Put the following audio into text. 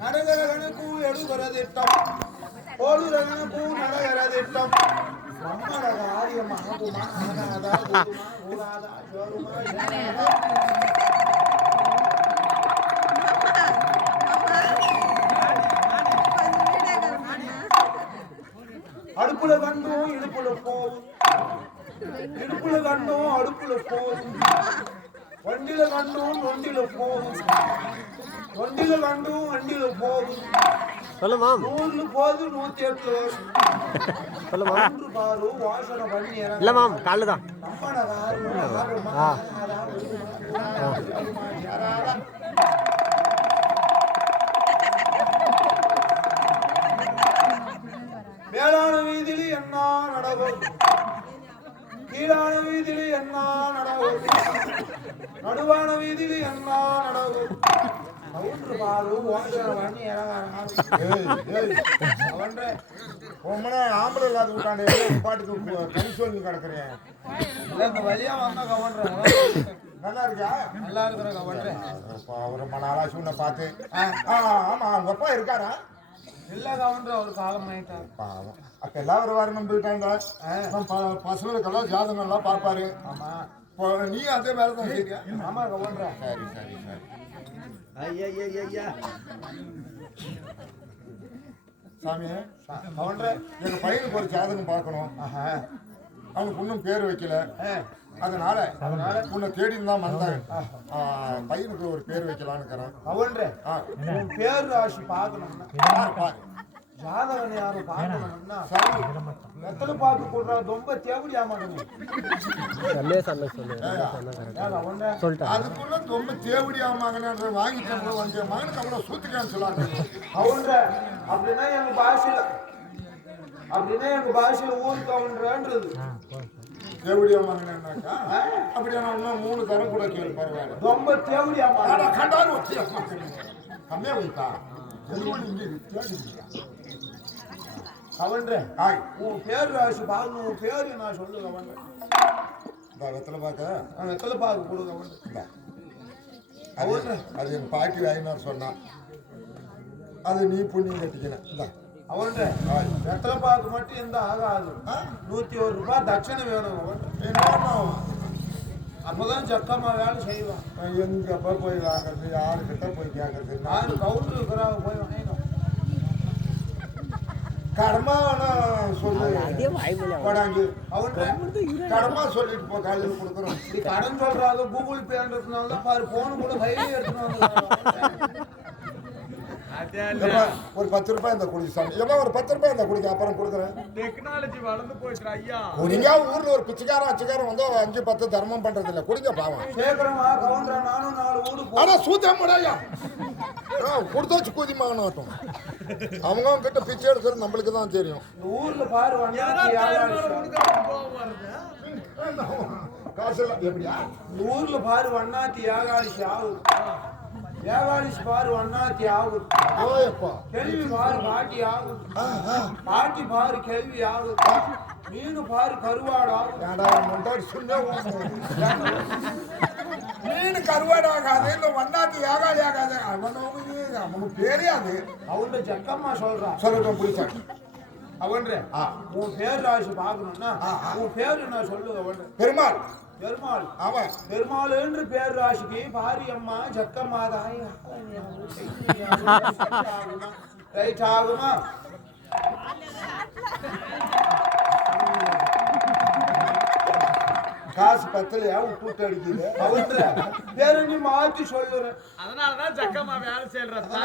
நடகரகனுக்கு எடுகிறதிட்டம் ஓடுரகனுக்கு நடகரதிட்டம் மம்மரக ஆரியம் ஆகுமா ஆகாதா கூடாதா சோறுமா அடுப்புல கண்டும் இடுப்புல போகும் இடுப்புல கண்டும் அடுப்புல போகும் வண்டியில கண்டும் வண்டியில போகும் வண்டியில கண்டும் வண்டியில போகும் சொல்லுமா 100 போது 108 சொல்லுமா பாரு வாசனை பண்ணி இல்ல மாம் காலைல தான் மேலான வீதியில் என்ன நடக்கும் கீழான வீதியில் என்ன நடக்கும் நடுவான வீதியில் என்ன நடக்கும் ஆம்பளை இல்லாத விட்டாண்டே பாட்டுக்கு கண் சொல்லி கிடக்குறேன் வழியா வந்த கவன்றேன் நல்லா இருக்கா நல்லா இருக்கிற கவன்றேன் ரொம்ப நாளா சூழ்நிலை பார்த்து ஆமா அவங்க அப்பா இருக்காரா எல்லா கவன்ற ஒரு காலமாயிட்டார் பாவம் அப்ப எல்லாம் ஒரு வாரம் நம்பிட்டாங்க பசங்களுக்கெல்லாம் ஜாதகம் எல்லாம் பார்ப்பாரு ஆமா நீ அதே வேலை தான் சரியா ஆமா கவன்ற சரி சரி சரி சாமி கவன்ற எங்க பையனுக்கு ஒரு ஜாதகம் பார்க்கணும் அவனுக்கு இன்னும் பேர் வைக்கல அதனால உன்னை தேடின்னு தான் வந்தேன் பையனுக்கு ஒரு பேர் வைக்கலான்னு இருக்கிறேன் கவன்ற உன் பேர் ராசி பார்க்கணும்னா பாரு ஜாதகம் யாரும் பார்க்கணும்னா எத்தனை பார்த்து போடுறா ரொம்ப தேவையா மாட்டேங்க அதுக்குள்ள ரொம்ப தேவடி ஆமாங்கன்னு வாங்கிட்டு வந்து மகனுக்கு அவ்வளோ சூத்துக்கான்னு சொல்லாங்க கவுன்ற அப்படின்னா எங்க பாஷையில ஊருக்கு கவுன்றன்றது தேவடி ஆமாங்கன்னாக்கா அப்படியே நான் இன்னும் 3 தரம் கூட கேள்வி பரவாயில்ல ரொம்ப தேவடி ஆமா கண்டாரு கம்மியா வைத்தா கவன்ற உன் பேர் ராசி பார்க்கணும் உன் பேரு நான் சொல்லு கவன்ற வெத்தலை பார்க்க நான் வெத்தலை பார்க்க கொடு கவன்ற அது என் பாட்டி வாங்கினார் சொன்னான் அது நீ புண்ணியம் கட்டிக்கினேன் அவன்கிட்ட வெத்தலை பார்க்க மட்டும் எந்த ஆகாது 101 ரூபாய் தட்சணை வேணும் என்ன அப்பதான் சக்கமா வேலை செய்வான் எங்கப்பா போய் வாங்குறது யாருக்கிட்ட போய் கேட்கறது நான் கவுண்டர் இருக்கிறாங்க போய் வாங்கிடும் கடமா சொல்லு படாங்கி கடமா சொல்லிட்டு போ காலையில் கொடுக்குறோம் கடன் சொல்றாங்க கூகுள் பேன்றதுனால தான் பாரு போன் கூட கையிலே எடுத்துட்டு ஒரு 10 ரூபாய் இந்த குடி சாமி ஒரு 10 ரூபாய் இந்த குடிக்க அப்புறம் கொடுக்குறேன் டெக்னாலஜி வளர்ந்து போயிட்டு ஐயா குடிங்க ஊர்ல ஒரு பிச்சைக்காரன் வந்து 5-10 தர்மம் பண்றது இல்ல குடிங்க பாவம் சேகரமா கவுண்டரா நானும் 4 ஊடு ஆனா சூத்தம் முடையா கொடுத்தாச்சு கூதி மாகட்டும் அவங்க கிட்ட பிச்சை எடுக்கிறது நம்மளுக்கு தான் தெரியும் ஊர்ல பாரு காசு எல்லாம் எப்படியா ஊர்ல பாரு வண்ணாத்தி யாகாலிசி ஆகும் வியாபாரிஸ் பாரு வண்ணாத்தி ஆகும் கேள்வி பாரு பாட்டி ஆகும் பாட்டி பாரு கேள்வி ஆகும் மீன் பாரு கருவாடு ஆகும் மீன் கருவாடு ஆகாது இல்ல வண்ணாத்தி யாகாலி ஆகாது அவனுக்கு பேரே அது அவங்க ஜக்கம்மா சொல்றான் சொல்லட்டும் புரிச்சாங்க அவன்ற உன் பேர் ராசி பார்க்கணும்னா உன் பேரு நான் சொல்லுங்க அவன் பெருமாள் பெருமாள் அவன் பெருமாள் என்று பேர் ராசிக்கு பாரியம்மா ஜக்கம்மா தாய் ரைட் ஆகுமா காசு பத்தலையா விட்டு அடிக்குது அவன்ற பேரு நீ மாத்தி சொல்லுறேன் அதனாலதான் ஜக்கம்மா வேலை செய்யறது